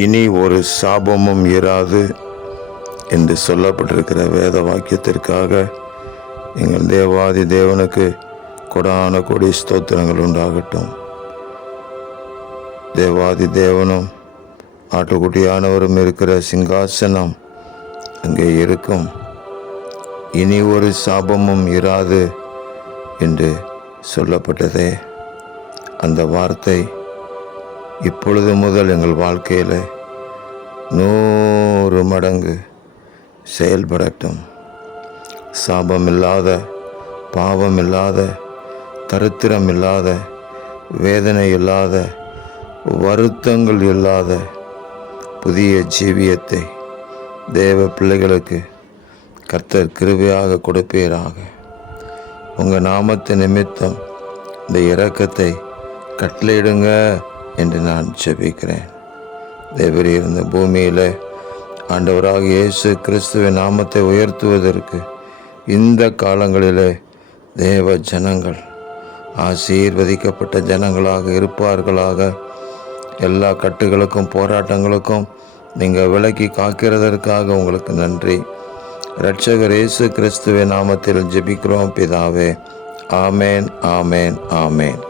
இனி ஒரு சாபமும் இராது என்று சொல்லப்பட்டிருக்கிற வேத வாக்கியத்திற்காக எங்கள் தேவாதி தேவனுக்கு கொடான கொடி ஸ்தோத்திரங்கள் உண்டாகட்டும். தேவாதி தேவனும் ஆட்டுக்குட்டியானவரும் இருக்கிற சிங்காசனம் அங்கே இருக்கும். இனி ஒரு சாபமும் இராது என்று சொல்லப்பட்டதே, அந்த வார்த்தை இப்பொழுது முதல் எங்கள் வாழ்க்கையில் 100 மடங்கு செயல்படட்டும். சாபம் இல்லாத, பாவம் இல்லாத, தரித்திரம் இல்லாத, வேதனை இல்லாத, வருத்தங்கள் இல்லாத புதிய ஜீவியத்தை தேவ பிள்ளைகளுக்கு கர்த்தர் கிருபையாக கொடுப்பீராக. உங்கள் நாமத்து நிமித்தம் இந்த இரக்கத்தை கட்டளையிடுங்க என்று நான் ஜெபிக்கிறேன். தேவரீர் இந்த பூமியில் ஆண்டவராக இயேசு கிறிஸ்துவின் நாமத்தை உயர்த்துவதற்கு இந்த காலங்களிலே தேவ ஜனங்கள் ஆசீர்வதிக்கப்பட்ட ஜனங்களாக இருப்பார்களாக. எல்லா கட்டுகளுக்கும் போராட்டங்களுக்கும் நீங்கள் விலக்கி காக்கிறதற்காக உங்களுக்கு நன்றி. இரட்சகர் இயேசு கிறிஸ்துவின் நாமத்தில் ஜெபிக்கிறோம் பிதாவே. ஆமேன், ஆமேன், ஆமேன்.